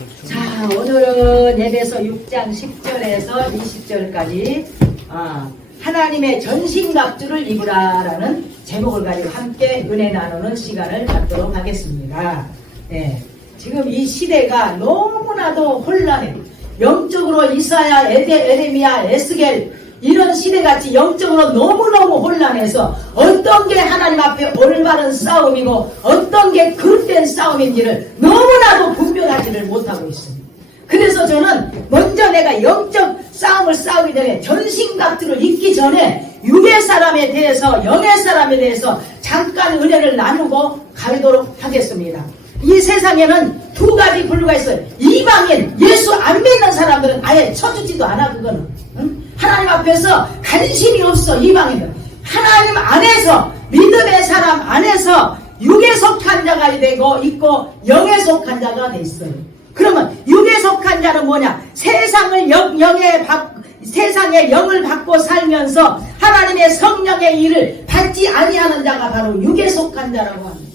자, 오늘은 예배서 6장 10절에서 20절까지 하나님의 전신갑주를 입으라라는 제목을 가지고 함께 은혜 나누는 시간을 갖도록 하겠습니다. 네, 지금 이 시대가 너무나도 혼란해. 영적으로 이사야, 에레미야, 에스겔 이런 시대같이 영적으로 너무너무 혼란해서 어떤 게 하나님 앞에 올바른 싸움이고 어떤 게 그릇된 싸움인지를 너무나도 분별하지를 못하고 있습니다. 그래서 저는 먼저 내가 영적 싸움을 싸우기 전에 전신갑주를 입기 전에 육의 사람에 대해서 영의 사람에 대해서 잠깐 은혜를 나누고 가도록 하겠습니다. 이 세상에는 두 가지 분류가 있어요. 이방인, 예수 안 믿는 사람들은 아예 쳐주지도 않아. 그거는 하나님 앞에서 관심이 없어. 이방인은 하나님 안에서 믿음의 사람 안에서 육에 속한 자가 되고 있고 영에 속한 자가 돼 있어요. 그러면 육에 속한 자는 뭐냐? 세상의 영을 받고 살면서 하나님의 성령의 일을 받지 아니하는 자가 바로 육에 속한 자라고 합니다.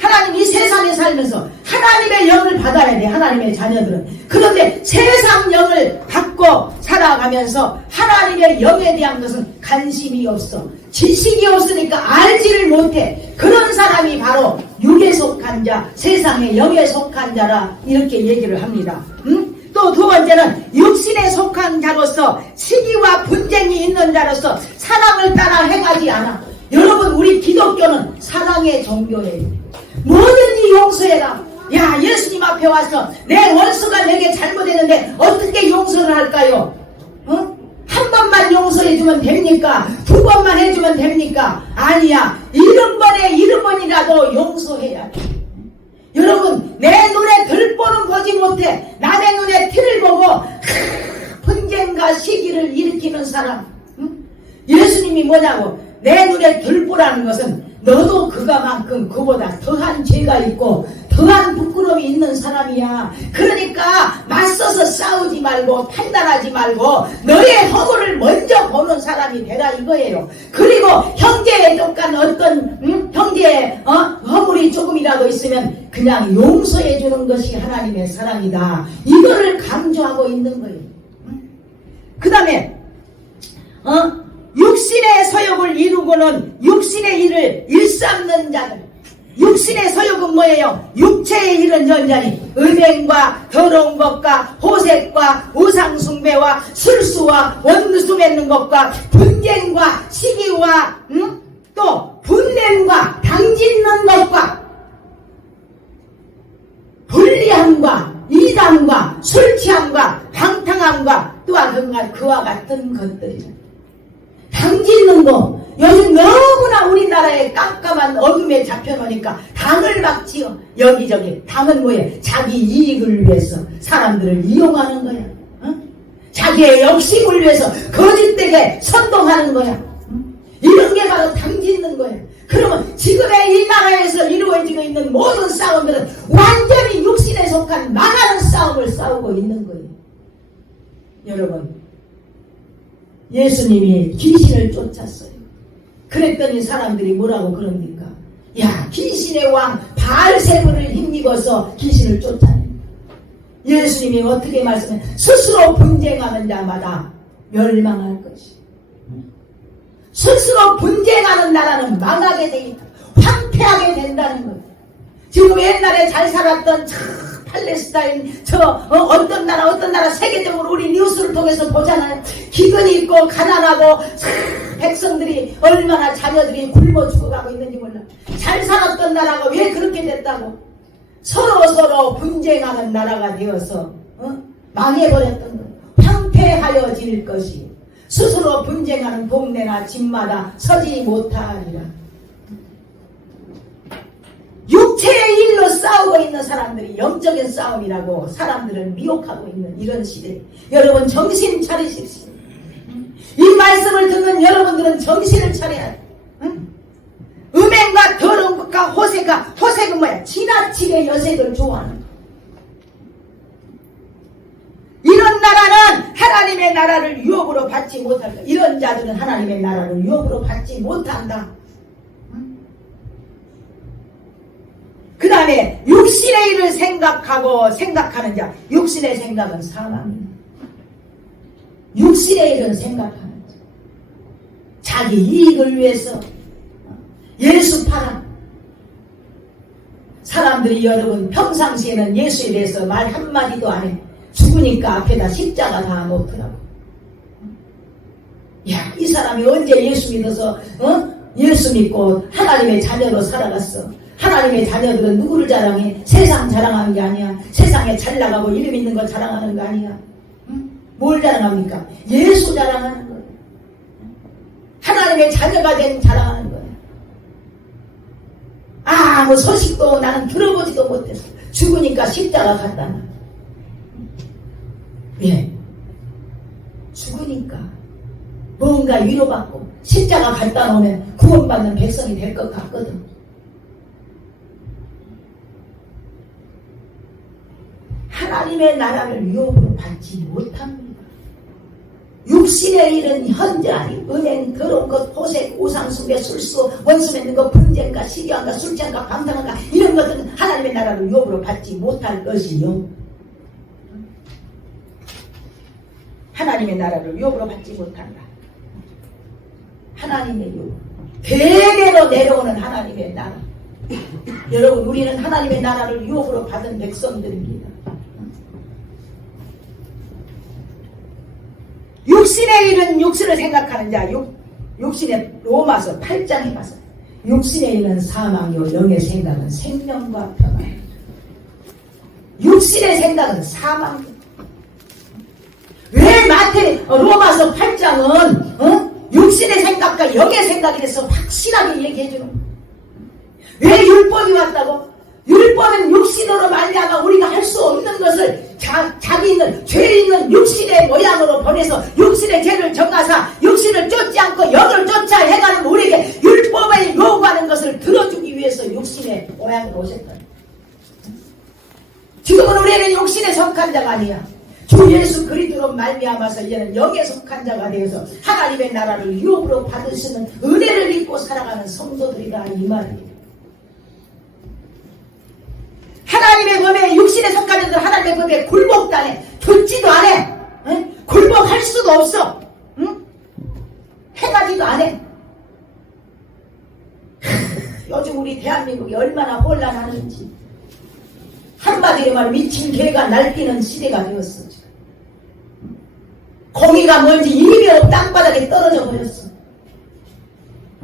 하나님 이 세상에 살면서 하나님의 영을 받아야 돼. 하나님의 자녀들은. 그런데 세상 영을 받고 살아가면서 하나님의 영에 대한 것은 관심이 없어. 지식이 없으니까 알지를 못해. 그런 사람이 바로 육에 속한 자, 세상의 영에 속한 자라 이렇게 얘기를 합니다. 또 두 번째는 육신에 속한 자로서 시기와 분쟁이 있는 자로서 사랑을 따라 행하지 않아. 여러분, 우리 기독교는 사랑의 종교예요. 뭐든지 용서해라. 야, 예수님 앞에 와서 내 원수가 내게 잘못했는데 어떻게 용서를 할까요? 한 번만 용서해주면 됩니까? 두 번만 해주면 됩니까? 아니야. 70번에 70번이라도 용서해야 돼. 여러분, 내 눈에 들보는 보지 못해 남의 눈에 티를 보고 분쟁과 시기를 일으키는 사람. 예수님이 뭐냐고? 내 눈에 들보라는 것은 너도 그가만큼 그보다 더한 죄가 있고 더한 부끄러움이 있는 사람이야. 그러니까 맞서서 싸우지 말고 판단하지 말고 너의 허물을 먼저 보는 사람이 되라 이거예요. 그리고 형제에 똑같은 어떤 형제의 허물이 조금이라도 있으면 그냥 용서해 주는 것이 하나님의 사랑이다. 이거를 강조하고 있는 거예요. 그 다음에 육신의 서욕을 이루고는 육신의 일을 일삼는 자들. 육신의 서욕은 뭐예요? 육체의 일은 연전히 음행과 더러운 것과 호색과 우상숭배와 술수와 원수 맺는 것과 분쟁과 시기와 또 분냄과 당짓는 것과 불리함과 이담과 술취함과 방탕함과 또한 그와 같은 것들이다. 당짓는 거. 요즘 너무나 우리나라에 깜깜한 어둠에 잡혀놓으니까 당을 막 지어. 여기저기. 당은 뭐예요? 자기 이익을 위해서 사람들을 이용하는 거야. 자기의 욕심을 위해서 거짓되게 선동하는 거야. 이런 게 바로 당짓는 거야. 그러면 지금의 이 나라에서 이루어지고 있는 모든 싸움들은 완전히 육신에 속한 망하는 싸움을 싸우고 있는 거예요. 여러분, 예수님이 귀신을 쫓았어요. 그랬더니 사람들이 뭐라고 그럽니까? 야, 귀신의 왕 바알세불을 힘입어서 귀신을 쫓아내. 예수님이 어떻게 말씀해? 스스로 분쟁하는 자마다 멸망할 것이. 스스로 분쟁하는 나라는 망하게 돼 있다. 황폐하게 된다는 거예요. 지금 옛날에 잘 살았던 팔레스타인 어떤 나라 세계적으로 우리 뉴스를 통해서 보잖아요. 기근이 있고 가난하고 백성들이 얼마나 자녀들이 굶어 죽어가고 있는지 몰라. 잘 살았던 나라가 왜 그렇게 됐다고? 서로 분쟁하는 나라가 되어서 망해버렸던 거예요. 황폐하여질 것이 스스로 분쟁하는 동네나 집마다 서지 못하리라. 육체의 일로 싸우고 있는 사람들이 영적인 싸움이라고 사람들을 미혹하고 있는 이런 시대. 여러분 정신 차리십시오. 이 말씀을 듣는 여러분들은 정신을 차려야 돼. 음행과 더러운 것과 호색은 뭐야? 지나치게 여색을 좋아하는 거. 이런 나라는 하나님의 나라를 유업으로 받지 못한다. 이런 자들은 하나님의 나라를 유업으로 받지 못한다. 그 다음에 육신 육신의 일을 생각하는 자, 육신의 생각은 사망이다. 육신의 일은 생각하는 자, 자기 이익을 위해서 예수 팔아. 사람들이 여러분 평상시에는 예수에 대해서 말 한마디도 안 해. 죽으니까 앞에다 십자가 다 놓더라고. 야, 이 사람이 언제 예수 믿어서 예수 믿고 하나님의 자녀로 살아갔어. 하나님의 자녀들은 누구를 자랑해? 세상 자랑하는 게 아니야. 세상에 잘 나가고 이름 있는 거 자랑하는 거 아니야. 응? 뭘 자랑합니까? 예수 자랑하는 거예요. 하나님의 자녀가 된 자랑하는 거예요. 아무 소식도 나는 들어보지도 못했어. 죽으니까 십자가 갖다 놔. 왜? 죽으니까 뭔가 위로받고 십자가 갖다 놓으면 구원받는 백성이 될 것 같거든. 하나님의 나라를 유업으로 받지 못합니다. 육신의 일은 현자리, 은행, 더러운 것, 호색, 우상숭배, 술수, 원수 맺는 것, 분쟁과 시기한가, 술잔가, 방탕한가 이런 것들은 하나님의 나라를 유업으로 받지 못할 것이요. 하나님의 나라를 유업으로 받지 못한다. 하나님의 유업. 대대로 내려오는 하나님의 나라. 여러분, 우리는 하나님의 나라를 유업으로 받은 백성들입니다. 육신의 일은 육신을 생각하는 자, 육신의 로마서 8장에 가서 육신의 일은 사망이요 영의 생각은 생명과 평안. 육신의 생각은 사망이요. 왜 로마서 8장은 육신의 생각과 영의 생각에 대해서 확실하게 얘기해주는 거예요. 왜 율법이 왔다고? 율법은 육신으로 말미암아 우리가 할 수 없는 것을 자기 있는 죄 있는 육신의 모양으로 보내서 육신의 죄를 정하사 육신을 쫓지 않고 영을 쫓아 해가는 우리에게 율법에 요구하는 것을 들어주기 위해서 육신의 모양으로 오셨다. 지금은 우리는 육신에 속한 자가 아니야. 주 예수 그리스도로 말미암아서 이제는 영에 속한 자가 되어서 하나님의 나라를 유업으로 받으시는 은혜를 입고 살아가는 성도들이다 이 말이에요. 하나님의 법에 육신에 속한 자들 하나님의 법에 굴복도 안 해. 듣지도 안 해. 응? 굴복할 수도 없어. 응? 행하지도 안 해. 요즘 우리 대한민국이 얼마나 혼란하는지. 한마디로 말하면 미친 개가 날뛰는 시대가 되었어. 공의가 뭔지 이미 땅바닥에 떨어져 버렸어.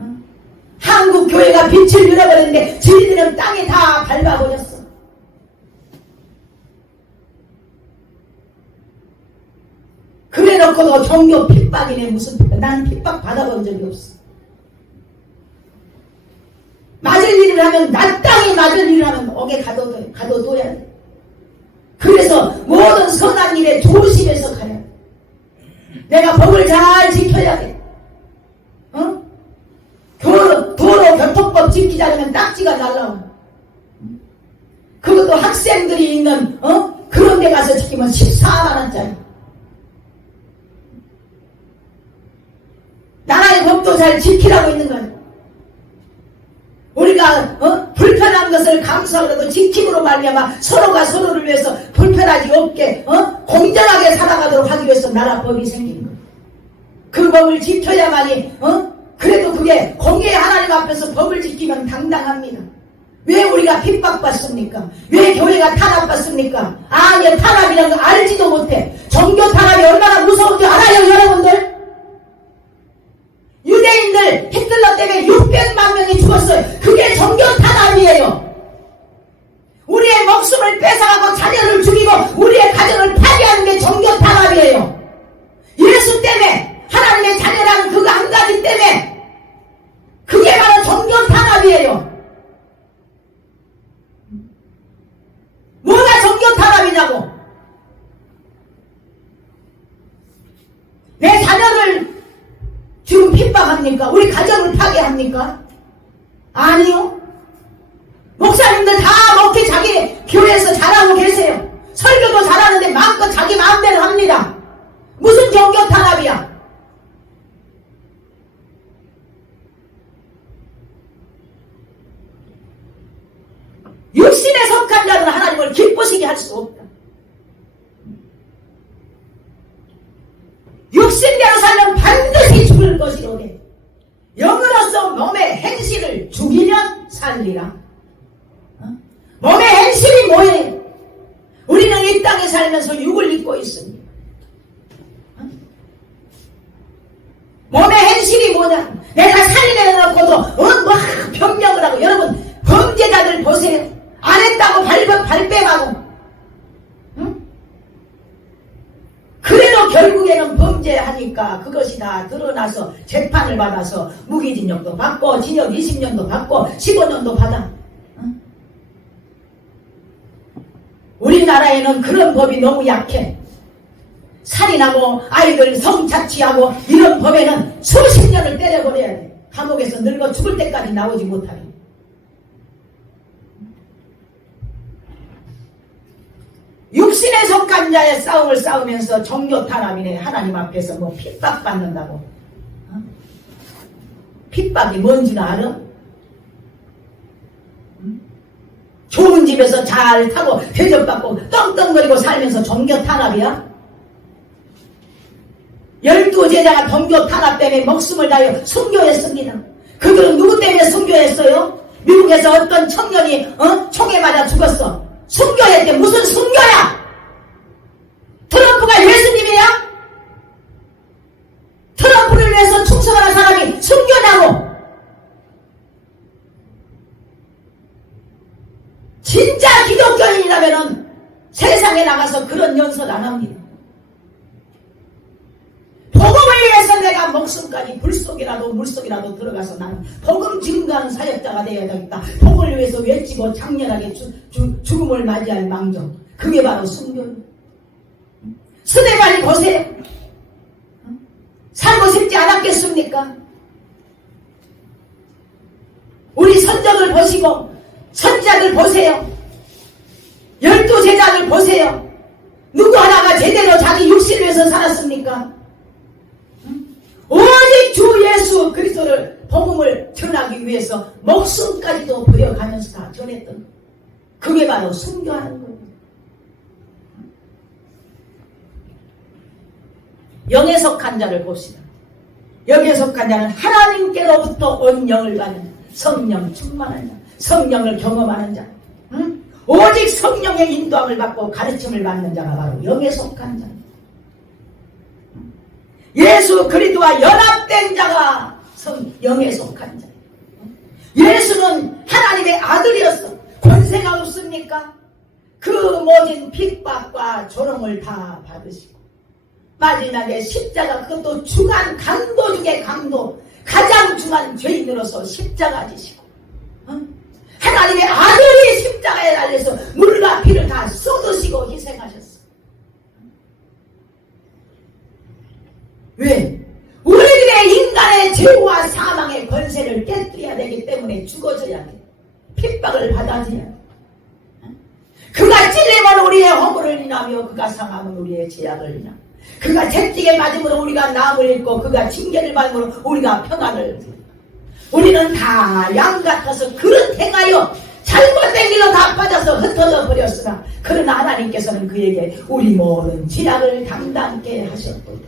응? 한국 교회가 빛을 잃어버렸는데 저희들은 땅에 다 밟아버렸어. 그래놓고도 종교 핍박이네. 무슨 핍박? 난 핍박 받아본 적이 없어. 맞을 일을 하면 마땅히 맞을 일을 하면 옥에 가둬둬야 돼. 그래서 모든 선한 일에 조심해서 가야 돼. 내가 법을 잘 지켜야 돼. 도로 교통법 지키지 않으면 딱지가 날라오. 그것도 학생들이 있는 그런 데 가서 지키면 14만원짜리. 나라의 법도 잘 지키라고 있는 거야. 우리가 불편한 것을 감수하고 지킴으로 말미암아 서로가 서로를 위해서 불편하지 없게 공정하게 살아가도록 하기 위해서 나라 법이 생기는 거야. 그 법을 지켜야만이 그래도 그게 공의의 하나님 앞에서 법을 지키면 당당합니다. 왜 우리가 핍박받습니까? 왜 교회가 탄압받습니까? 아니, 탄압이라는 거 알지도 못해. 종교 탄압이 얼마나 무서운지 알아요, 여러분들? 유대인들 히틀러 때문에 600만 명이 죽었어요. 그게 종교 탄압이에요. 우리의 목숨을 뺏어가고 자녀를 죽이고 우리의 가정을 파괴하는 게 종교 탄압이에요. 예수 때문에, 하나님의 자녀라는 그거 한 가지 때문에, 그게 바로 종교 탄압이에요. 뭐가 종교 탄압이냐고. 내 자녀를 지금 핍박합니까? 우리 가정을 파괴합니까? 아니요. 목사님들 다 목회 자기 교회에서 잘하고 계세요. 설교도 잘하는데 마음껏 자기 마음대로 합니다. 무슨 종교 탄압이야? 육신에 속한 자는 할 수 없다. 육신대로 살면 반드시 죽을 것이로되 영으로서 몸의 행실을 죽이면 살리라. 몸의 행실이 뭐예요? 우리는 이 땅에 살면서 육을 입고 있습니다. 몸의 행실이 뭐냐? 내가 살인해놓고도 변명을 하고. 여러분 범죄자들 보세요. 안 했다고 발뺌하고, 응? 그래도 결국에는 범죄하니까 그것이 다 드러나서 재판을 받아서 무기징역도 받고 징역 20년도 받고 15년도 받아. 응? 우리나라에는 그런 법이 너무 약해. 살인하고 아이들 성착취하고 이런 법에는 수십 년을 때려버려야 돼. 감옥에서 늙어 죽을 때까지 나오지 못하게. 육신에 속한 자의 싸움을 싸우면서 종교 탄압이네. 하나님 앞에서 뭐 핍박받는다고. 핍박이 뭔지는 알아? 좋은 집에서 잘 타고 대접받고 떵떵거리고 살면서 종교 탄압이야? 12제자가 종교 탄압 때문에 목숨을 다하여 순교했습니다. 그들은 누구 때문에 순교했어요? 미국에서 어떤 청년이 총에 맞아 죽었어. 순교했대. 무슨 순교야? 트럼프가 예수님이야? 트럼프를 위해서 충성하는 사람이 순교냐고? 진짜 기독교인이라면 세상에 나가서 그런 연설 안 합니다. 복음을 위해서 내가 목숨까지 불속이라도 물속이라도 들어가서 나는 복음 증거하는 사역자가 되어야 되겠다. 복음을 위해서 외치고 장렬하게 죽음을 맞이할 망정. 그게 바로 순교. 스데반을 보세요. 살고 싶지 않았겠습니까? 우리 선적을 보시고 선자들 보세요. 12제자들 보세요. 누구 하나가 제대로 자기 육신을 위해서 살았습니까? 오직 주 예수 그리스도를 복음을 전하기 위해서 목숨까지도 버려가면서 다 전했던, 그게 바로 순교하는 거예요. 영에 속한 자를 봅시다. 영에 속한 자는 하나님께로부터 온 영을 받는 성령 충만한 자, 성령을 경험하는 자, 응? 오직 성령의 인도함을 받고 가르침을 받는 자가 바로 영에 속한 자. 예수 그리스도와 연합된 자가 영에 속한 자. 예수는 하나님의 아들이었어. 권세가 없습니까? 그 모든 핍박과 조롱을 다 받으시고 마지막에 십자가, 그것도 중한 강도 중에 강도, 가장 중한 죄인으로서 십자가 지시고, 하나님의 아들이 십자가에 달려서 물과 피를 다 쏟으시고 희생하셨어. 왜? 우리들의 인간의 죄와 사망의 권세를 깨뜨려야 되기 때문에 죽어져야 돼. 핍박을 받아줘야 돼. 그가 찔림은 우리의 허물을 인하며 그가 상함은 우리의 죄악을 인하며 그가 채찍에 맞음으로 우리가 나음을 입고 그가 징계를 받음으로 우리가 평안을 얻으리라. 우리는 다 양 같아서 그릇 행하여 잘못된 길로 다 빠져서 흩어져 버렸으나 그러나 하나님께서는 그에게 우리 모든 죄악을 담당케 하셨고,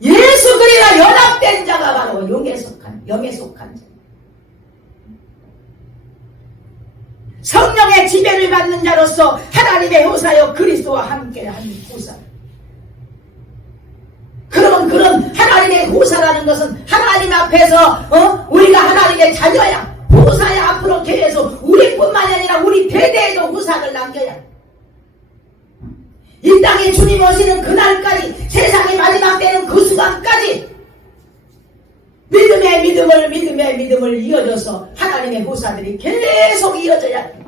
예수 그리스도와 연합된 자가 바로 영에 속한 자. 성령의 지배를 받는 자로서 하나님의 후사여 그리스도와 함께한 후사. 그러면 그런 하나님의 후사라는 것은 하나님 앞에서 우리가 하나님의 자녀야, 후사야. 앞으로 계속 우리뿐만이 아니라 우리 대대에도 후사를 남겨야. 이 땅에 주님 오시는 그날까지, 세상의 마지막 때는 그 순간까지 믿음의 믿음을 이어져서 하나님의 후사들이 계속 이어져야 돼.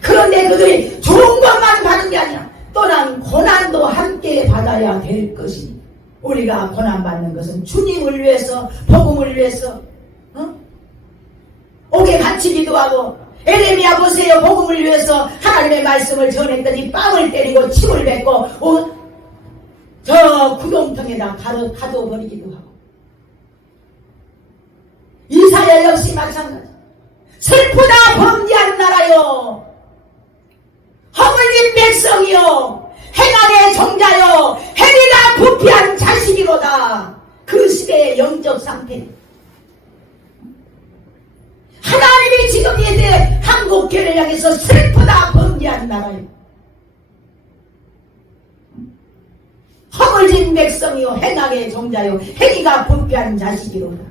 그런데 그들이 좋은 것만 받은 게 아니라 또한 고난도 함께 받아야 될 것이니, 우리가 고난받는 것은 주님을 위해서, 복음을 위해서, 옥에 갇히 기도하고, 에레미야 보세요. 복음을 위해서 하나님의 말씀을 전했더니 뺨을 때리고 침을 뱉고 저 구동통에다 가둬버리기도 하고, 이사야 역시 마찬가지. 슬프다 범죄한 나라요, 허물진 백성이요, 행악의 종자요, 행위가 부패한 자식이로다. 그 시대의 영적 상태, 하나님이 지금 이제 한국교회를 향해서 슬프다 범죄한 나라요, 허물진 백성이요, 행악의 종자요, 행위가 부패한 자식이로다.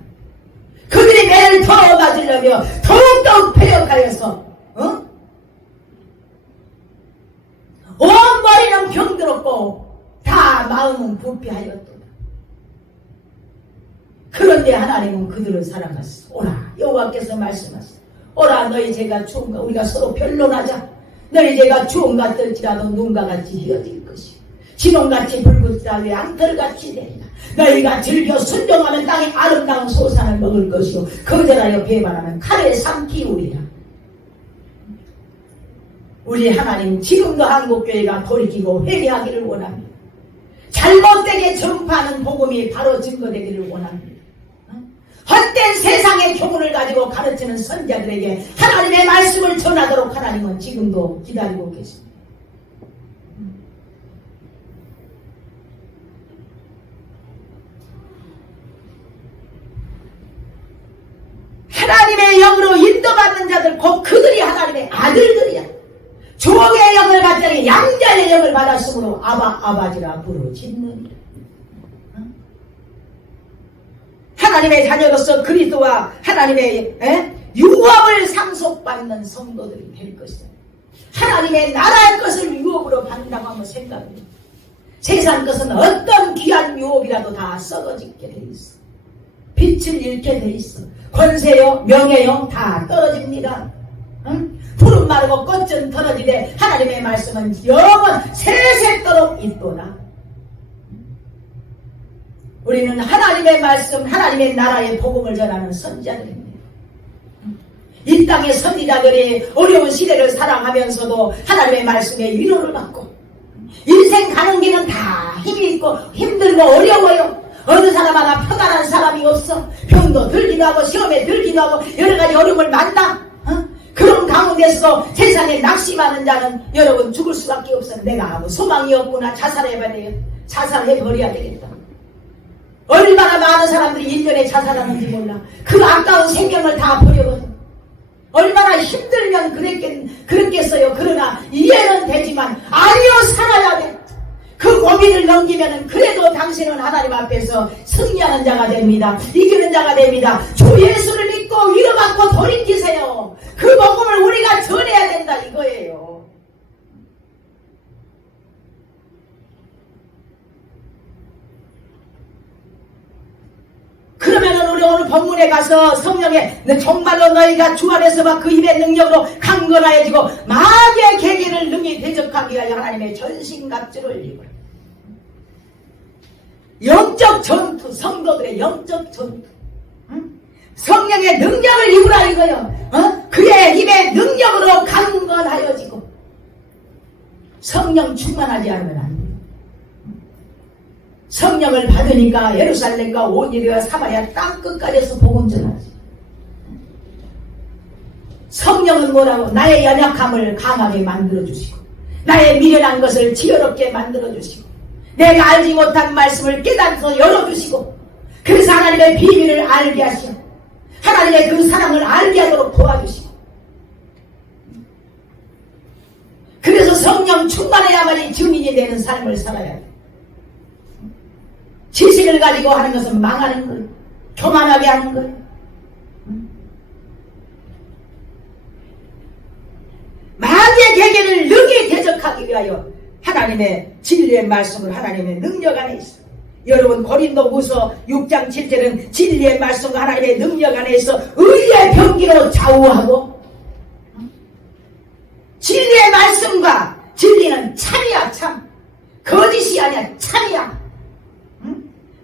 그들이 매를 더 맞으려며 더욱더욱 배역하여서 온 머리는 병들었고 다 마음은 부패하였도다. 그런데 하나님은 그들을 사랑하시오. 오라, 여호와께서 말씀하시오. 오라, 너희 죄가 주음과 우리가 서로 변론하자. 너희 죄가 주음 같을지라도 눈과 같이 헤어질 것이오. 진홍같이 붉을지라도 양털같이 되리라. 너희가 즐겨 순종하면 땅의 아름다운 소산을 먹을 것이요, 거절하여 배반하면 칼에 삼키우리라. 우리 하나님 지금도 한국교회가 돌이키고 회개하기를 원합니다. 잘못되게 전파하는 복음이 바로 증거되기를 원합니다. 헛된 세상의 교훈을 가지고 가르치는 선자들에게 하나님의 말씀을 전하도록 하나님은 지금도 기다리고 계십니다. 하나님의 영으로 인도받는 자들, 곧 그들이 하나님의 아들들이야. 조의 영을 받자니 양자의 영을 받았으므로 아바지라 부르짖느니라. 하나님의 자녀로서 그리스도와 하나님의 유업을 상속받는 성도들이 될 것이다. 하나님의 나라의 것을 유업으로 받는다고 한번 생각합니다. 세상 것은 어떤 귀한 유업이라도 다 썩어지게 돼 있어. 빛을 잃게 돼 있어. 권세요, 명예요 다 떨어집니다. 푸른 마르고 꽃은 떨어지되 하나님의 말씀은 영원 세세토록 있도다. 우리는 하나님의 말씀, 하나님의 나라의 복음을 전하는 선지자들입니다. 이 땅의 선지자들이 어려운 시대를 살아가면서도 하나님의 말씀에 위로를 받고, 인생 가는 길은 다 힘이 있고 힘들고 어려워요. 어느 사람 하나 평안한 사람이 없어. 병도 들기도 하고 시험에 들기도 하고 여러 가지 어려움을 만나. 그런 가운데서 세상에 낙심하는 자는 여러분 죽을 수밖에 없어. 내가 아무 소망이 없구나. 자살해봐야 돼요. 자살해버려야 되겠다. 얼마나 많은 사람들이 1년에 자살하는지 몰라. 그 아까운 생명을 다 버려버려. 얼마나 힘들면 그랬겠어요. 그러나 이해는 되지만 아니요, 살아야 돼. 그 고민을 넘기면은 그래도 당신은 하나님 앞에서 승리하는 자가 됩니다. 이기는 자가 됩니다. 주 예수를 믿고 위로받고 돌이키세요. 그 복음을 우리가 전해야 된다 이거예요. 그러면은 우리 오늘 본문에 가서 성령에 정말로 너희가 주 안에서 막 그 입의 능력으로 강건하여지고 마귀의 계기를 능히 대적하기 위하여 하나님의 전신갑주를 입으라. 영적 전투, 성도들의 영적 전투. 성령의 능력을 입으라 이거요. 그의 입의 능력으로 강건하여지고. 성령 충만하지 않으면 안 돼요. 성령을 받으니까 예루살렘과 온 유대와 사마리아 땅 끝까지에서 복음 전하지. 성령은 뭐라고? 나의 연약함을 강하게 만들어주시고, 나의 미련한 것을 지혜롭게 만들어주시고, 내가 알지 못한 말씀을 깨닫아서 열어주시고, 그래서 하나님의 비밀을 알게 하시고, 하나님의 그 사랑을 알게 하도록 도와주시고, 그래서 성령 충만해야만이 증인이 되는 삶을 살아야 돼. 지식을 가지고 하는 것은 망하는 거예요. 교만하게 하는 거예요. 마귀의 계계를 능히 대적하기 위하여 하나님의 진리의 말씀을 하나님의 능력 안에 있어. 여러분 고린도후서 6장 7절은 진리의 말씀과 하나님의 능력 안에 있어 의의 병기로 좌우하고, 진리의 말씀과 진리는 참이야. 참 거짓이 아니야. 참이야.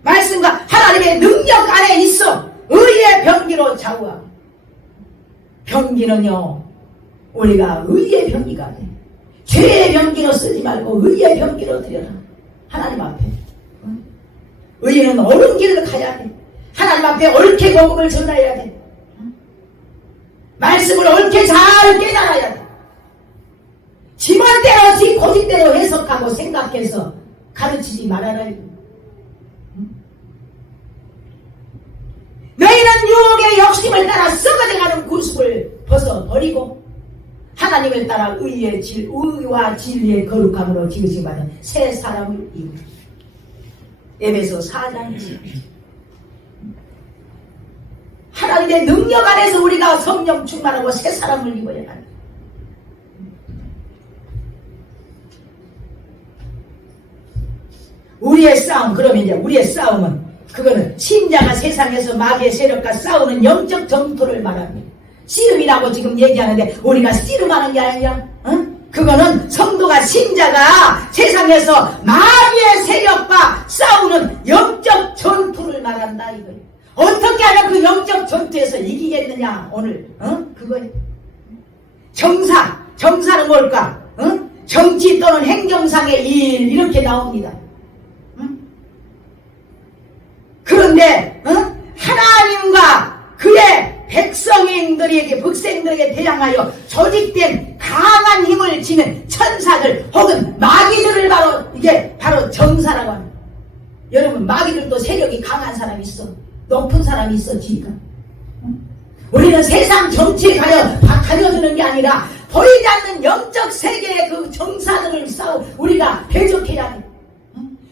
말씀과 하나님의 능력 안에 있어 의의 병기로 좌우하고. 병기는요, 우리가 의의 병기가 돼. 죄의 병기로 쓰지 말고 의의 병기로 드려라. 하나님 앞에. 의는 옳은 길을 가야 돼. 하나님 앞에 옳게 복음을 전해야 돼. 말씀을 옳게 잘 깨달아야 돼. 지멋대로 지 고집대로 해석하고 생각해서 가르치지 말아라. 너희는 유혹의 욕심을 따라 썩어져가는 구습을 벗어버리고 하나님을 따라 의와 진리의 거룩함으로 지으신 받은 새 사람을 이루라. 에베소 4장 7절. 하나님의 능력 안에서 우리가 성령 충만하고 새 사람을 입어야 합니다. 우리의 싸움, 그러면 이제 우리의 싸움은 그거는 신자가 세상에서 마귀의 세력과 싸우는 영적 전투를 말합니다. 씨름이라고 지금 얘기하는데 우리가 씨름하는 게 아니라 그거는 성도가 신자가 세상에서 마귀의 세력과 싸우는 영적 전투를 말한다 이거예요. 어떻게 하면 그 영적 전투에서 이기겠느냐 오늘 그거예요. 정사는 뭘까? 정치 또는 행정상의 일 이렇게 나옵니다. 그런데 하나님과 그의 백성들에게 대항하여 조직된 강한 힘을 지닌 천사들 혹은 마귀들을 바로 정사라고 합니다. 여러분 마귀들도 세력이 강한 사람이 있어. 높은 사람이 있어 지가. 우리는 세상 정치에 가려주는 게 아니라 보이지 않는 영적 세계의 그 정사들을 우리가 대적해야 해.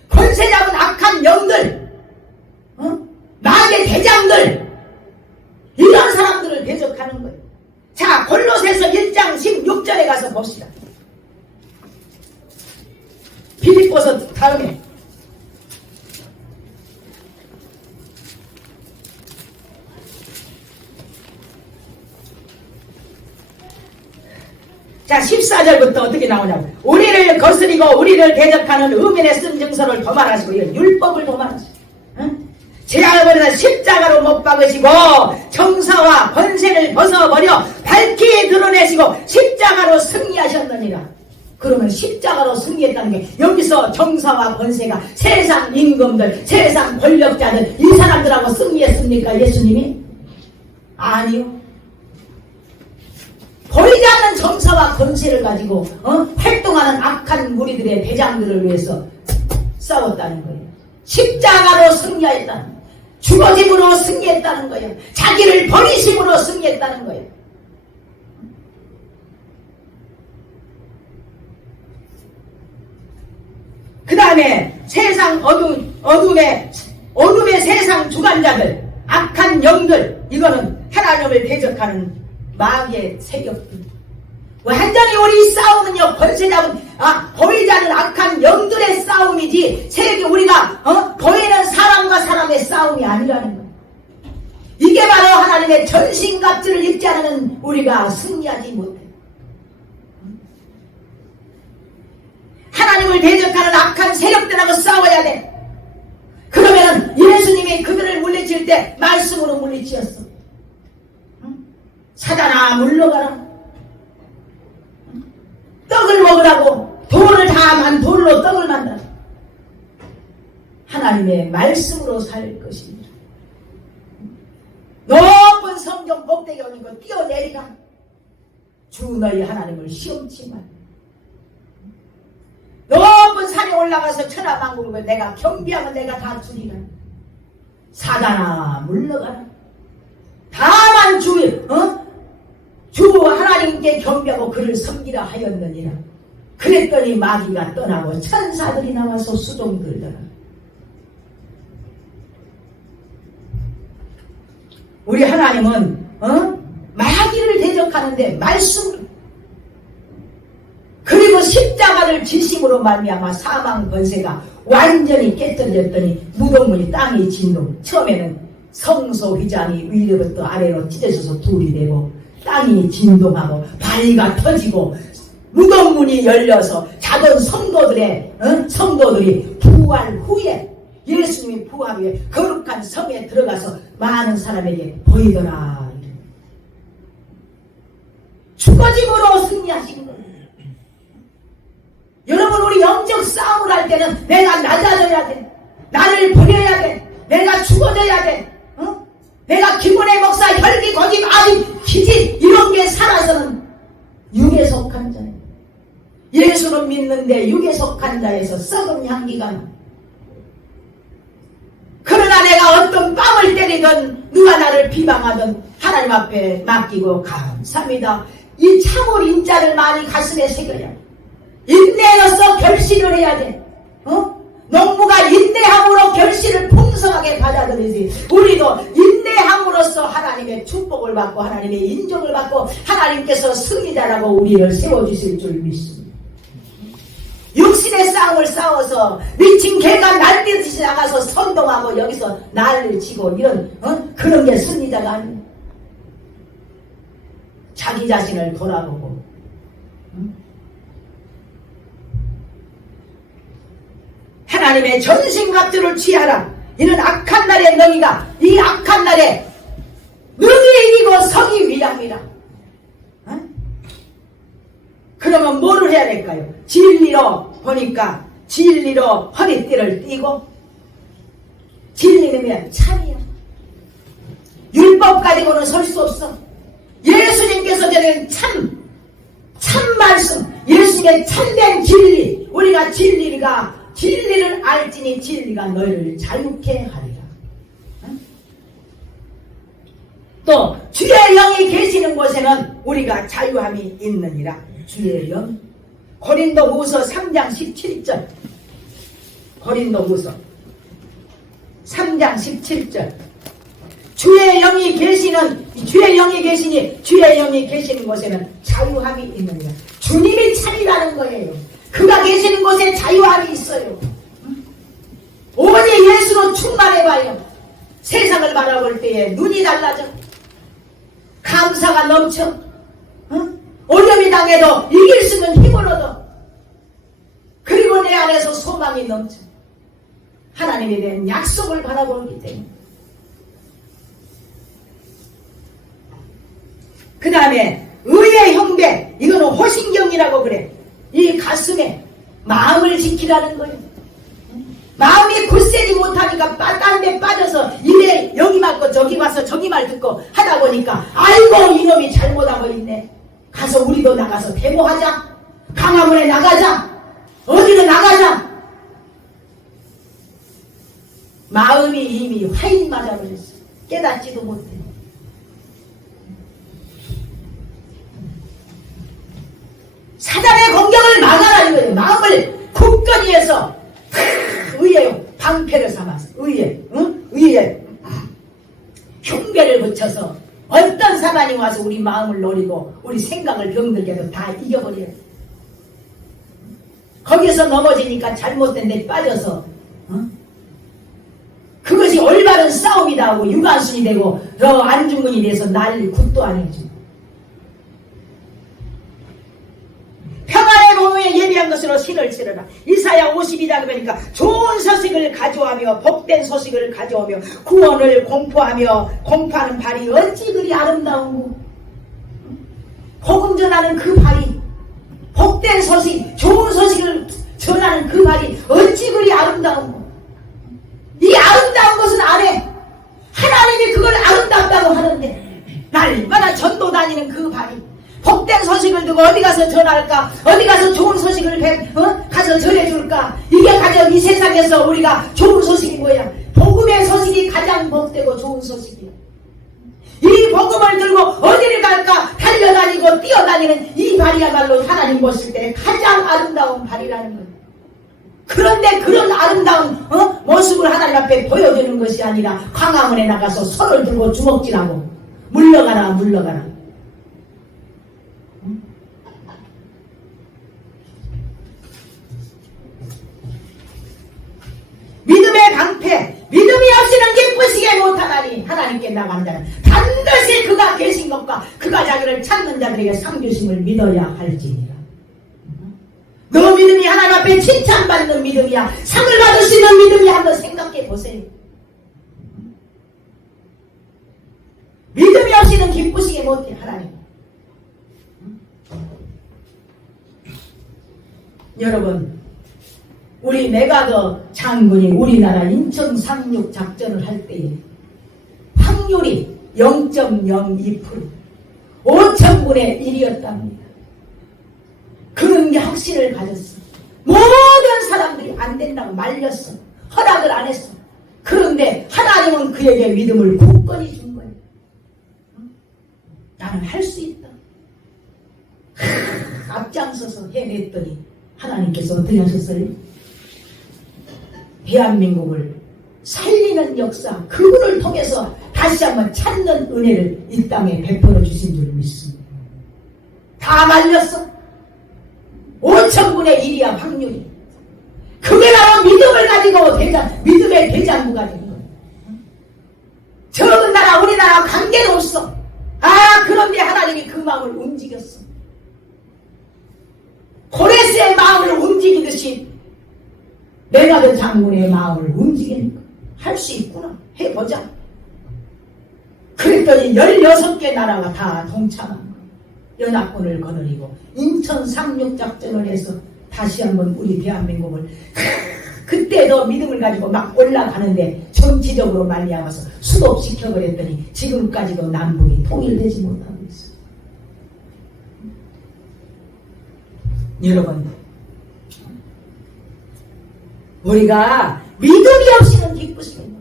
권세 잡은 악한 영들, 마귀의 대장들, 이런 사람들을 대적하는 거예요. 자, 골로새서 1장 16절에 가서 봅시다. 빌립보서 다음에 자 14절부터 어떻게 나오냐고. 우리를 거스리고 우리를 대적하는 의민의 쓴 증서를 도말하시고 율법을 도말하시고 죄악을 버리는 십자가로 못 박으시고 정사와 권세를 벗어버려 밝히 드러내시고 십자가로 승리하셨느니라. 그러면 십자가로 승리했다는 게 여기서 정사와 권세가 세상 임금들, 세상 권력자들 이 사람들하고 승리했습니까? 예수님이? 아니요. 보이지 않는 정사와 권세를 가지고 활동하는 악한 무리들의 대장들을 위해서 싸웠다는 거예요. 십자가로 승리했다는 거예요. 죽어짐으로 승리했다는 거예요. 자기를 버리심으로 승리했다는 거예요. 그 다음에 세상 어둠의 세상 주관자들, 악한 영들, 이거는 하나님을 대적하는 마귀의 세력들. 완전히 우리 싸움은요, 권세 잡은, 보이지 않는 악한 영들의 싸움이지, 우리가, 보이는 사람과 사람의 싸움이 아니라는 거예요. 이게 바로 하나님의 전신갑주를 입지 않으면 우리가 승리하지 못해. 하나님을 대적하는 악한 세력들하고 싸워야 돼. 그러면은 예수님이 그들을 물리칠 때 말씀으로 물리치었어. 사단아 물러가라. 떡을 먹으라고 돌을 돌로 떡을 만들어. 하나님의 말씀으로 살 것입니다. 높은 성경 꼭대기 오는 거 뛰어내리라. 주 너희 하나님을 시험치 말. 높은 산에 올라가서 천하만국을 내가 경비하면 내가 다 주리라. 사단아 물러가라. 다만 주 하나님께 경배하고 그를 섬기라 하였느니라. 그랬더니 마귀가 떠나고 천사들이 나와서 수종들더라. 우리 하나님은 마귀를 대적하는데 말씀으로, 그리고 십자가를 지심으로 말미암아 사망 권세가 완전히 깨뜨려졌더니 무덤문이 땅이 진동. 처음에는 성소 휘장이 위로부터 아래로 찢어져서 둘이 되고 땅이 진동하고 바위가 터지고 무덤문이 열려서 작은 성도들이 부활 후에, 예수님이 부활 후에 거룩한 성에 들어가서 많은 사람에게 보이더라. 죽어짐으로 승리하신 거예요. 여러분, 우리 영적 싸움을 할 때는 내가 낮아져야 돼. 나를 버려야 돼. 내가 죽어져야 돼. 내가 김은혜 목사 혈기 거짓 아직 기질 이런 게 살아서는 육에 속한 자예요. 예수는 믿는데 육에 속한 자에서 썩은 향기가 나. 그러나 내가 어떤 뺨을 때리든 누가 나를 비방하든 하나님 앞에 맡기고 감사합니다. 이 참을 인자를 많이 가슴에 새겨야 인내로서 결실을 해야 돼. 농부가 인내함으로 결실을 풍성하게 받아들이지. 우리도 인내함으로써 하나님의 축복을 받고 하나님의 인정을 받고 하나님께서 승리자라고 우리를 세워주실 줄 믿습니다. 육신의 싸움을 싸워서 미친 개가 날뛰듯이 나가서 선동하고 여기서 난리를 치고 이런 그런 게 승리자가 아니에요. 자기 자신을 돌아보고 하나님의 전신갑주를 취하라. 이는 악한 날에 너희가 이 악한 날에 능히 이기고 서기 위함이라. 그러면 뭐를 해야 될까요? 진리로 보니까 진리로 허리띠를 띠고 진리는 참이야. 율법 가지고는 설 수 없어. 예수님께서 전하는 참 말씀, 예수님의 참된 진리, 우리가 진리를 알지니 진리가 너희를 자유케 하리라. 또 주의 영이 계시는 곳에는 우리가 자유함이 있느니라. 주의 영. 고린도후서 3장 17절. 고린도후서 3장 17절. 주의 영이 계시니 주의 영이 계시는 곳에는 자유함이 있느니라. 주님이 참이라는 거예요. 그가 계시는 곳에 자유함이 있어요. 오직 예수로 충만해봐요. 세상을 바라볼 때에 눈이 달라져. 감사가 넘쳐. 어려움이 당해도 이길 수 있는 힘을 얻어. 그리고 내 안에서 소망이 넘쳐. 하나님에 대한 약속을 바라보기 때문에. 그 다음에 의의 형배, 이거는 호신경이라고 그래. 이 가슴에 마음을 지키라는 거예요. 마음이 굳세지 못하니까 딴 데 빠져서 이래 여기 맞고 저기 와서 저기 말 듣고 하다 보니까 아이고 이놈이 잘못하고 있네. 가서 우리도 나가서 데모하자. 강화문에 나가자. 어디로 나가자. 마음이 이미 화인 맞아버렸어. 깨닫지도 못해. 사단의 공격을 막아라 이거예요. 마음을 굳건히 해서 의의 방패를 삼아서 의의 흉배를 붙여서 어떤 사단이 와서 우리 마음을 노리고 우리 생각을 병들게 해도 다 이겨버려요. 거기서 넘어지니까 잘못된 데 빠져서 그것이 올바른 싸움이다 하고 유관순이 되고 안중근이 돼서 난리 굿도 아니지. 평안의 몸에 예비한 것으로 신을 치르라. 이사야 52장 보니까 좋은 소식을 가져오며 복된 소식을 가져오며 구원을 공포하는 발이 어찌 그리 아름다운고. 복음 전하는 그 발이, 복된 소식, 좋은 소식을 전하는 그 발이 어찌 그리 아름다운고. 이 아름다운 것은 안 해. 하나님이 그걸 아름답다고 하는데 날마다 전도 다니는 그 발이 복된 소식을 두고 어디 가서 전할까? 어디 가서 좋은 소식을 가서 전해줄까? 이게 가장 이 세상에서 우리가 좋은 소식이 뭐야? 복음의 소식이 가장 복되고 좋은 소식이야. 이 복음을 들고 어디를 갈까? 달려다니고 뛰어다니는 이 발이야말로 하나님 보실 때 가장 아름다운 발이라는 거예요. 그런데 그런 아름다운 모습을 하나님 앞에 보여주는 것이 아니라 광화문에 나가서 손을 들고 주먹질하고 물러가라. 믿음의 방패, 믿음이 없이는 기쁘시게 못하나니 하나님께 나간 자는 반드시 그가 계신 것과 그가 자기를 찾는 자들에게 상 주심을 믿어야 할지니라. 너 믿음이 하나님 앞에 칭찬받는 믿음이야. 상을 받을 수 있는 믿음이야. 한번 생각해 보세요. 믿음이 없이는 기쁘시게 못해 하나님. 여러분, 우리 메가더 장군이 우리나라 인천 상륙 작전을 할 때에 확률이 0.02%, 5천분의 1이었답니다. 그런 게 확신을 가졌어. 모든 사람들이 안 된다고 말렸어. 허락을 안 했어. 그런데 하나님은 그에게 믿음을 굳건히 준 거예요. 나는 할 수 있다. 앞장서서 해냈더니 하나님께서 어떻게 하셨어요? 대한민국을 살리는 역사, 그분을 통해서 다시 한번 찾는 은혜를 이 땅에 베풀어 주신 줄 믿습니다. 다 말렸어. 5천분의 1이야 확률이. 그게 바로 믿음을 가지고 믿음의 대장부가 된 거예요. 적은 나라 우리나라 관계도 없어. 그런데 하나님이 그 마음을 움직였어. 고레스의 마음을 움직이듯이 메가드 장군의 마음을 움직이는 거야. 할 수 있구나. 해보자. 그랬더니 16개 나라가 다 동참한 거야. 연합군을 거느리고 인천 상륙작전을 해서 다시 한번 우리 대한민국을 그때도 믿음을 가지고 막 올라가는데 정치적으로 말미암아서 수독시켜버렸더니 지금까지도 남북이 통일되지 못하고 있어. 여러분, 우리가 믿음이 없이는 기쁘시겠냐.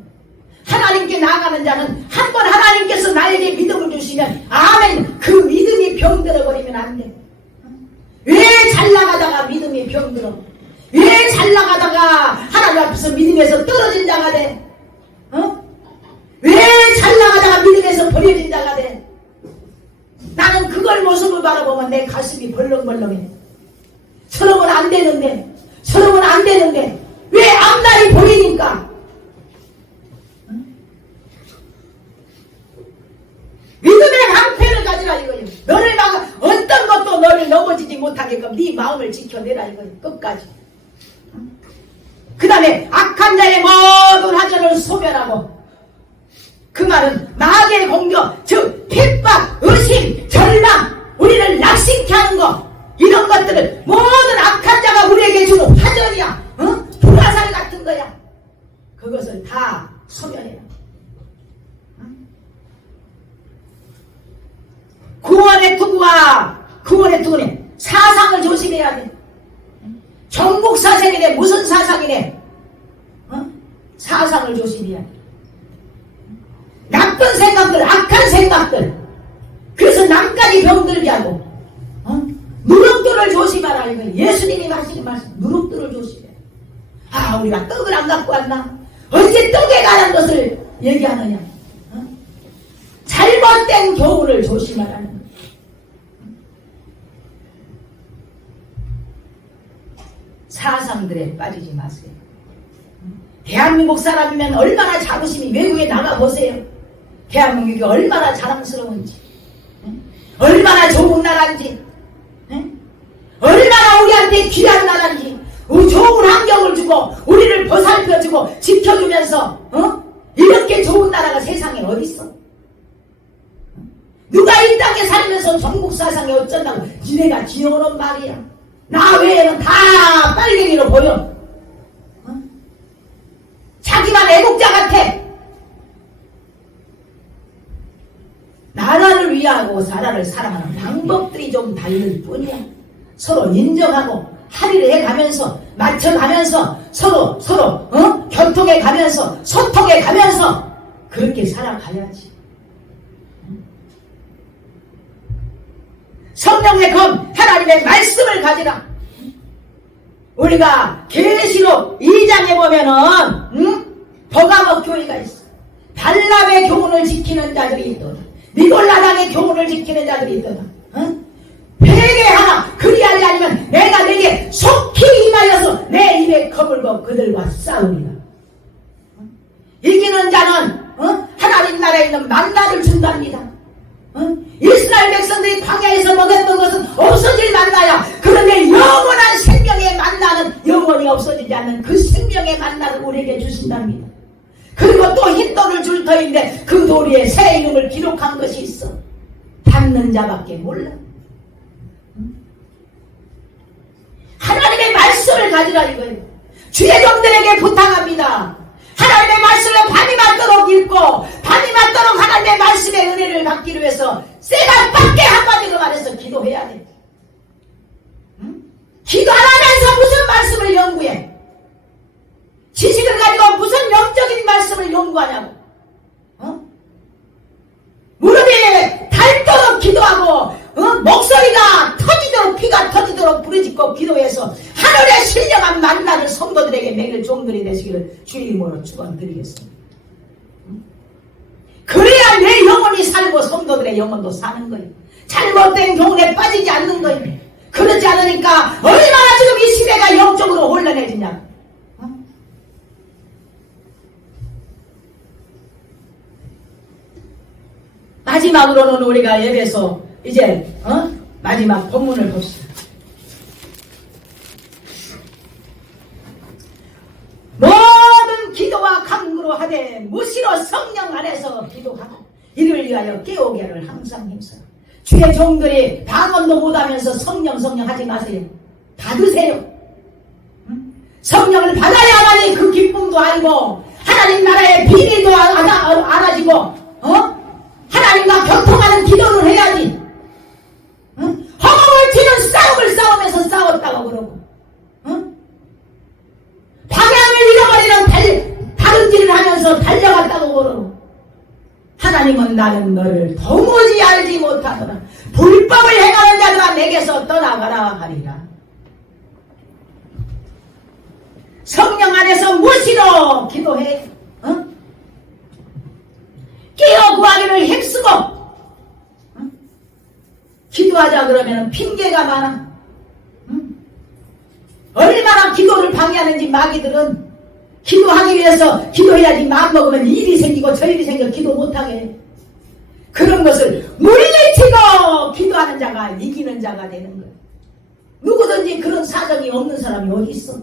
하나님께 나아가는 자는 한 번 하나님께서 나에게 믿음을 주시면 아멘, 그 믿음이 병들어 버리면 안 돼. 왜 잘 나가다가 믿음이 병들어? 왜 잘 나가다가 하나님 앞에서 믿음에서 떨어진 자가 돼? 왜 잘 나가다가 믿음에서 버려진 자가 돼? 나는 그걸 모습을 바라보면 내 가슴이 벌렁벌렁해. 저러면 안 되는데, 저러면 안 되는데 왜 앞날이 보이니까? 믿음의 방패를 가지라 이거예요. 너를 막아 어떤 것도 너를 넘어지지 못하게끔 네 마음을 지켜내라 이거예요. 끝까지. 그 다음에 악한 자의 모든 화전을 소멸하고, 그 말은 마귀의 공격, 즉 핍박, 의심, 절망, 우리를 낙심케 하는 거, 이런 것들을 모든 악한 자가 우리에게 주는 화전이야. 불화살 같은 거야. 그것을 다 소멸해라. 구원의 투구에 사상을 조심해야 돼. 정복 사상이네, 무슨 사상이네? 사상을 조심해야 돼. 나쁜 생각들, 악한 생각들. 그래서 남까지 병들게 하고, 누룩들을 조심하라 이거. 예수님이 하시는 말씀, 누룩들을 조심해. 우리가 떡을 안 갖고 왔나? 언제 떡에 관한 것을 얘기하느냐? 잘못된 교훈을 조심하라는 거예요. 사상들에 빠지지 마세요. 대한민국 사람이면 얼마나 자부심이, 외국에 나가보세요. 대한민국이 얼마나 자랑스러운지, 얼마나 좋은 나라인지, 얼마나 우리한테 귀한 나라인지, 좋은 환경을 주고 우리를 보살펴주고 지켜주면서 이렇게 좋은 나라가 세상에 어디 있어? 누가 이 땅에 살면서 정복 사상이 어쩐다고 니네가 지어오는 말이야. 나 외에는 다 빨갱이로 보여. 자기만 애국자 같아. 나라를 위하고 나라를 사랑하는 방법들이 좀 다를 뿐이야. 서로 인정하고 합의를 해가면서 맞춰가면서 서로 교통해 가면서 소통해 가면서 그렇게 살아가야지. 성령의 검, 하나님의 말씀을 가지라. 우리가 계시록 2장에 보면은 버가목 교회가 있어. 발람의 교훈을 지키는 자들이 있도다. 니골라당의 교훈을 지키는 자들이 있도다. 회개하라. 그리하지 아니면 내가 내게 속히 임하여서 내 입에 검을 거 그들과 싸우리라. 이기는 자는 하나님 나라에 있는 만나를 준답니다. 이스라엘 백성들이 광야에서 먹었던 것은 없어질 만나야. 그런데 영원한 생명의 만나는 영원히 없어지지 않는 그 생명의 만나를 우리에게 주신답니다. 그리고 또 흰돌을 줄 터인데 그 돌 위에 새 이름을 기록한 것이 있어. 받는 자밖에 몰라. 하나님의 말씀을 가지라 이거예요. 주의 종들에게 부탁합니다. 하나님의 말씀을 밤이 맞도록 읽고 밤이 맞도록 하나님의 말씀의 은혜를 받기 위해서 새벽밖에 한마디로 말해서 기도해야 돼. 응? 기도 안 하면서 무슨 말씀을 연구해? 지식을 가지고 무슨 영적인 말씀을 연구하냐고. 무릎이 닳도록 기도하고 목소리가 터지도록 피가 터지도록 부르짖고 기도해서 하늘의 신령한 만나를 성도들에게 매일 종들이 되시기를 주의 이름으로 축원드리겠습니다. 그래야 내 영혼이 살고 성도들의 영혼도 사는 거예요. 잘못된 교훈에 빠지지 않는 거예요. 그러지 않으니까 얼마나 지금 이 시대가 영적으로 혼란해지냐. 마지막으로는 우리가 예배에서 이제 마지막 본문을 봅시다. 모든 기도와 간구로 하되 무시로 성령 안에서 기도하고 이를 위하여 깨우게를 항상 힘써. 주의 종들이 방언도 못하면서 성령 하지 마세요. 받으세요. 성령을 받아야만이 그 기쁨도 알고 하나님 나라의 비밀도 알아지고 하나님과 교통하는 기도를 해야지. 허공을 튀는 싸움을 싸우면서 싸웠다고 그러고 방향을 잃어버리는 다른질을 하면서 달려갔다고 그러고 하나님은 나는 너를 도무지 알지 못하더라. 불법을 행하는 자들아 내게서 떠나가라 하리라. 성령 안에서 무시로 기도해. 깨어 구하기를 힘쓰고 기도하자 그러면 핑계가 많아. 얼마나 기도를 방해하는지 마귀들은 기도하기 위해서 기도해야지 마음먹으면 일이 생기고 저 일이 생겨 기도 못하게 해. 그런 것을 물리치고 기도하는 자가 이기는 자가 되는 거야. 누구든지 그런 사정이 없는 사람이 어디 있어?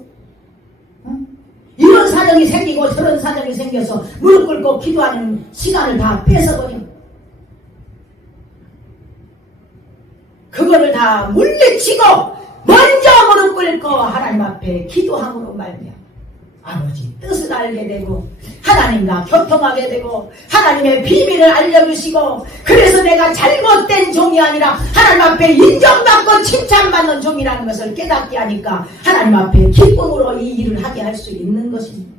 이런 사정이 생기고 저런 사정이 생겨서 무릎 꿇고 기도하는 시간을 다 뺏어버려. 그거를 다 물리치고 먼저 무릎 꿇고 하나님 앞에 기도함으로 말미암아 아버지 뜻을 알게 되고 하나님과 교통하게 되고 하나님의 비밀을 알려주시고 그래서 내가 잘못된 종이 아니라 하나님 앞에 인정받고 칭찬받는 종이라는 것을 깨닫게 하니까 하나님 앞에 기쁨으로 이 일을 하게 할 수 있는 것입니다.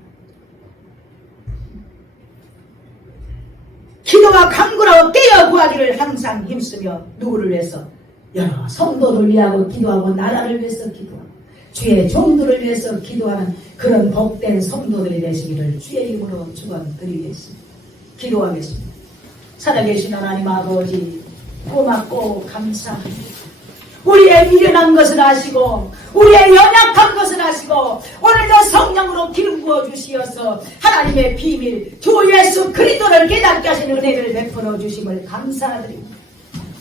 기도와 간구로 깨어 구하기를 항상 힘쓰며 누구를 위해서? 여러 성도들 위하고 기도하고 나라를 위해서 기도하고 주의 종들을 위해서 기도하는 그런 복된 성도들이 되시기를 주의 이름으로 축원드리겠습니다. 기도하겠습니다. 살아계신 하나님 아버지 고맙고 감사합니다. 우리의 미련한 것을 아시고 우리의 연약한 것을 아시고 오늘도 성령으로 기름 부어 주시어서 하나님의 비밀 주 예수 그리스도를 깨닫게 하신 은혜를 베풀어 주심을 감사드립니다.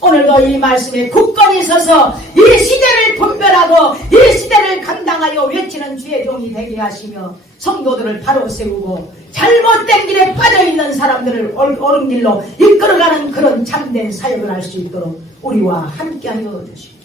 오늘도 이 말씀에 굳건히 서서 이 시대를 분별하고 이 시대를 감당하여 외치는 주의 종이 되게 하시며 성도들을 바로 세우고 잘못된 길에 빠져있는 사람들을 옳은 길로 이끌어가는 그런 참된 사역을 할 수 있도록 우리와 함께하여 주시고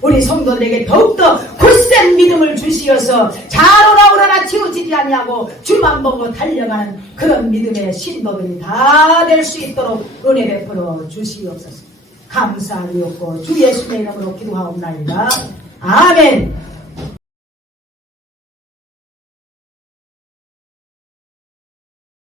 우리 성도들에게 더욱더 굳센 믿음을 주시어서 자로나 치우치지 아니하고 주만 보고 달려가는 그런 믿음의 신도들이 다 될 수 있도록 은혜 베풀어 주시옵소서. 감사하옵고 주 예수의 이름으로 기도하옵나이다. 아멘.